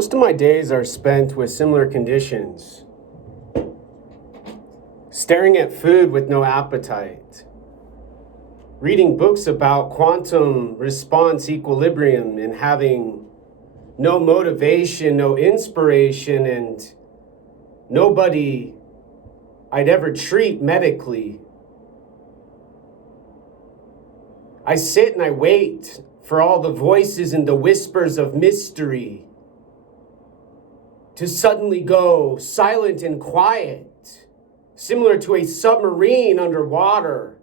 Most of my days are spent with similar conditions. Staring at food with no appetite. Reading books about quantum response equilibrium and having no motivation, no inspiration, and nobody I'd ever treat medically. I sit and I wait for all the voices and the whispers of mystery to suddenly go silent and quiet, similar to a submarine underwater.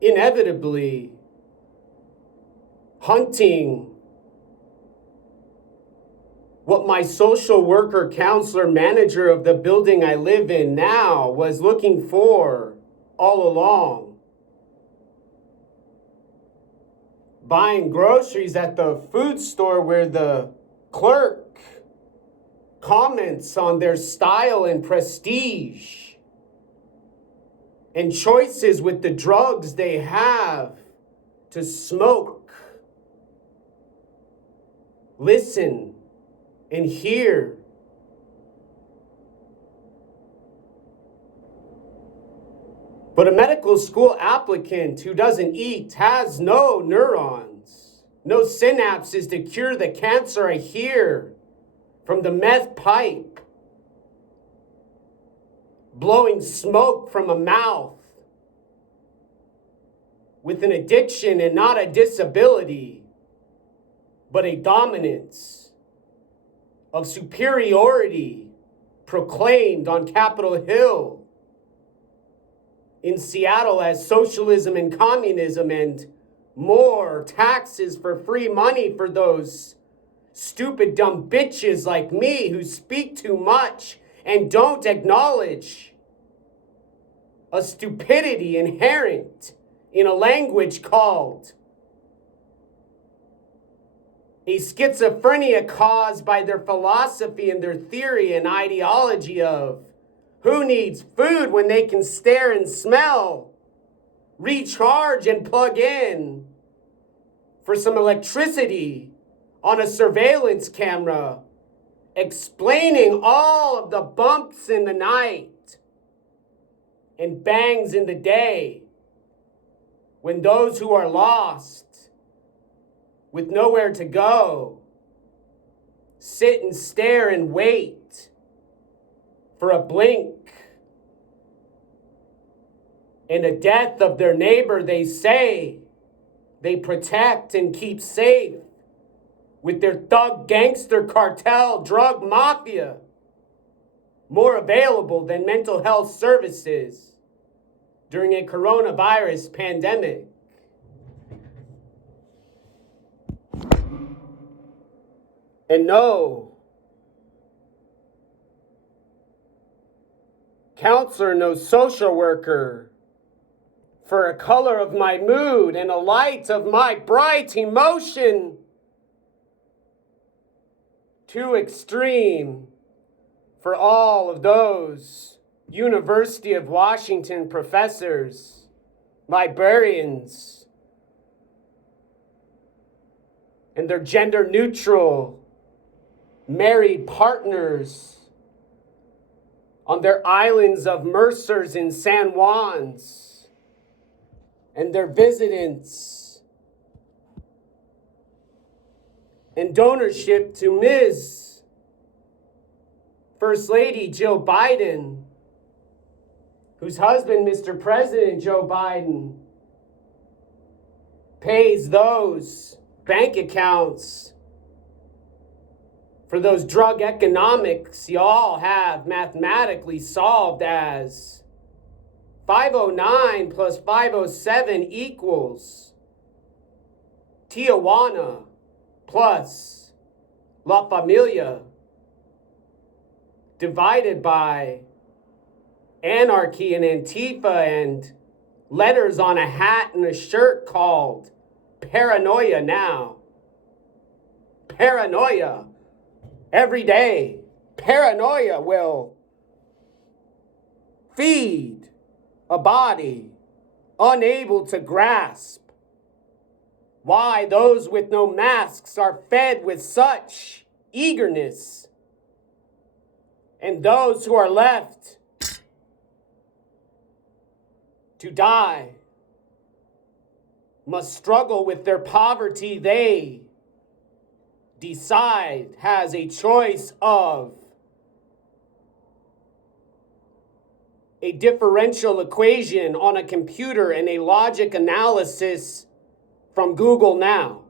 Inevitably, hunting what my social worker, counselor, manager of the building I live in now was looking for all along. Buying groceries at the food store where the clerk comments on their style and prestige and choices with the drugs they have to smoke. Listen and hear. But a medical school applicant who doesn't eat has no neurons, no synapses to cure the cancer I hear from the meth pipe, blowing smoke from a mouth, with an addiction and not a disability, but a dominance of superiority proclaimed on Capitol Hill in Seattle as socialism and communism and more taxes for free money for those stupid dumb bitches like me who speak too much and don't acknowledge a stupidity inherent in a language called a schizophrenia caused by their philosophy and their theory and ideology of who needs food when they can stare and smell, recharge and plug in for some electricity on a surveillance camera, explaining all of the bumps in the night and bangs in the day when those who are lost with nowhere to go sit and stare and wait for a blink and a death of their neighbor they say they protect and keep safe with their thug gangster cartel drug mafia, more available than mental health services during a coronavirus pandemic. And no, counselor, no social worker, for a color of my mood and a light of my bright emotion, too extreme for all of those University of Washington professors, librarians, and their gender neutral married partners on their islands of Mercers and San Juans, and their visitants and donorship to Ms. First Lady Jill Biden, whose husband, Mr. President Joe Biden, pays those bank accounts for those drug economics y'all have mathematically solved as 509 plus 507 equals Tijuana plus La Familia divided by anarchy and Antifa and letters on a hat and a shirt called Paranoia Now. Paranoia. Every day, paranoia will feed a body unable to grasp Why those with no masks are fed with such eagerness, and those who are left to die must struggle with their poverty they decide has a choice of a differential equation on a computer and a logic analysis from Google now.